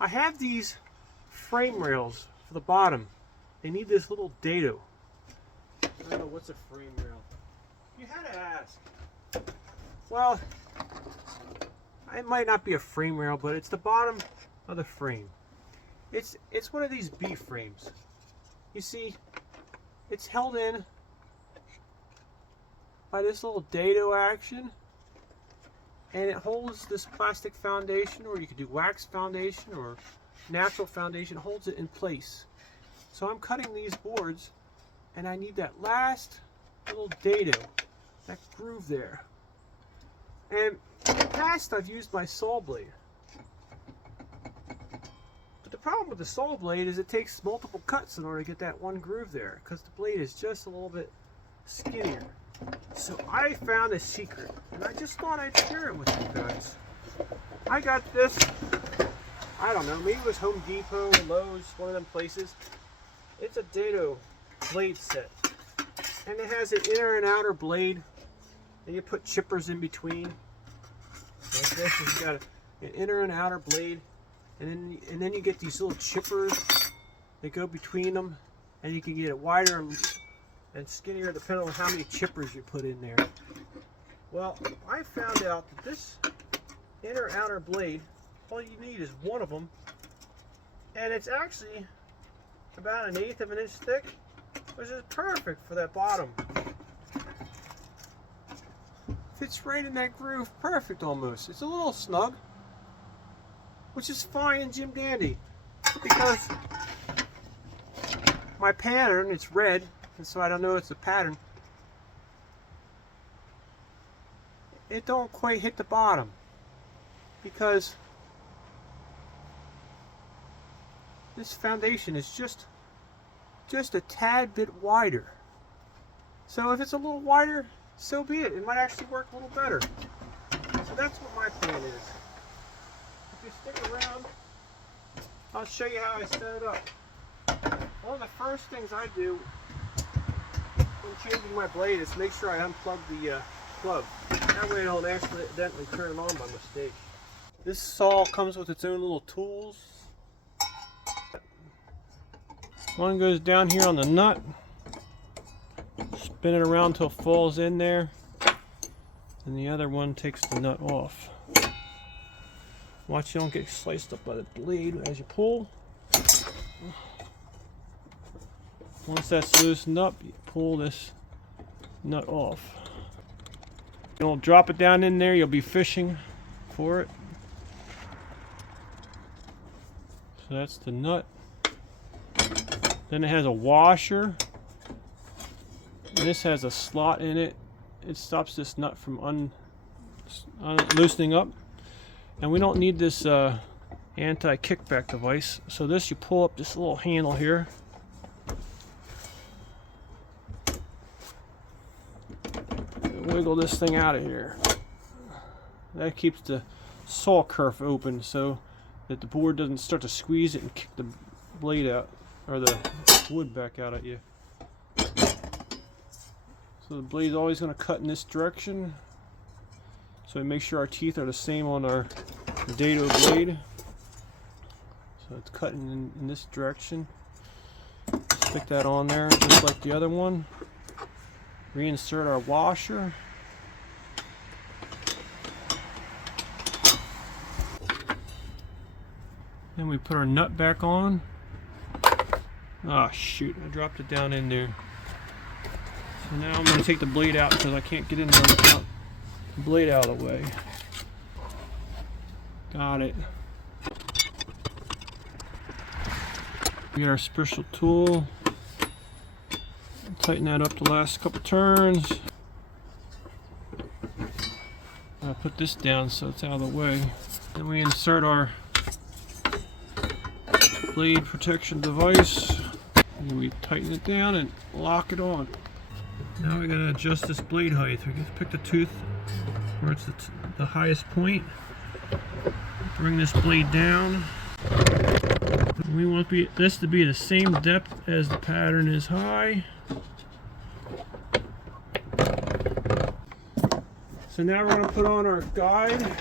I have these frame rails for the bottom. They need this little dado. I don't know what's a frame rail. You had to ask. Well, it might not be a frame rail, but it's the bottom of the frame. It's one of these B frames. You see, it's held in by this little dado action, and it holds this plastic foundation, or you could do wax foundation or natural foundation. It holds it in place. So I'm cutting these boards, and I need that last little dado, that groove there. And in the past, I've used my saw blade. But the problem with the saw blade is it takes multiple cuts in order to get that one groove there, because the blade is just a little bit skinnier. So I found a secret, and I just thought I'd share it with you guys. I got this, I don't know, maybe it was Home Depot, Lowe's, one of them places. It's a dado blade set, and it has an inner and outer blade, and you put chippers in between like this. You got an inner and outer blade, and then you get these little chippers that go between them, and you can get it wider and skinnier depending on how many chippers you put in there. Well, I found out that this inner outer blade, all you need is one of them, and it's actually about 1/8 of an inch thick, which is perfect for that bottom. Fits right in that groove, perfect almost. It's a little snug, which is fine and Jim Dandy, because my pattern, it's red, and so I don't know it's a pattern. It don't quite hit the bottom because this foundation is just a tad bit wider. So if it's a little wider, so be it. It might actually work a little better. So that's what my plan is. If you stick around, I'll show you how I set it up. One of the first things I do when changing my blade is make sure I unplug the plug. That way I don't accidentally turn it on by mistake. This saw comes with its own little tools. One goes down here on the nut. Spin it around until it falls in there, and the other one takes the nut off. Watch you don't get sliced up by the blade as you pull. Once that's loosened up, you pull this nut off. You'll drop it down in there, you'll be fishing for it. So that's the nut. Then it has a washer. This has a slot in it. It stops this nut from loosening up. And we don't need this anti-kickback device. So this, you pull up this little handle here. Wiggle this thing out of here. That keeps the saw kerf open so that the board doesn't start to squeeze it and kick the blade out, or the wood back out at you. So the blade's always going to cut in this direction. So we make sure our teeth are the same on our dado blade. So it's cutting in this direction. Stick that on there just like the other one. Reinsert our washer. Then we put our nut back on. Ah, shoot, I dropped it down in there. So now I'm going to take the blade out because I can't get in there without the blade out of the way. Got it. We got our special tool. Tighten that up the last couple turns. I'll put this down so it's out of the way. Then we insert our blade protection device. And we tighten it down and lock it on. Now we gotta adjust this blade height. We just pick the tooth where it's the highest point. Bring this blade down. We want this to be the same depth as the pattern is high. So now we're going to put on our guide.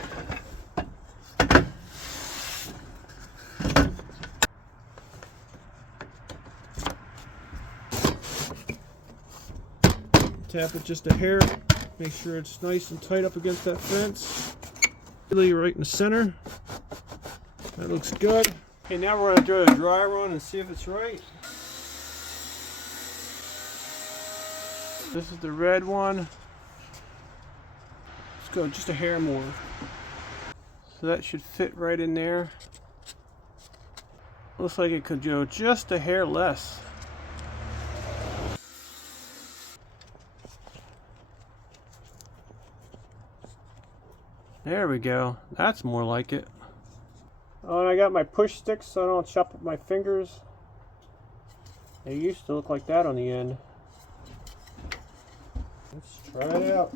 Tap it just a hair. Make sure it's nice and tight up against that fence. Really right in the center. That looks good. Okay, now we're going to throw a dry run and see if it's right. This is the red one. Let's go just a hair more. So that should fit right in there. Looks like it could go just a hair less. There we go. That's more like it. Oh, and I got my push sticks so I don't chop up my fingers. They used to look like that on the end. Let's try it out.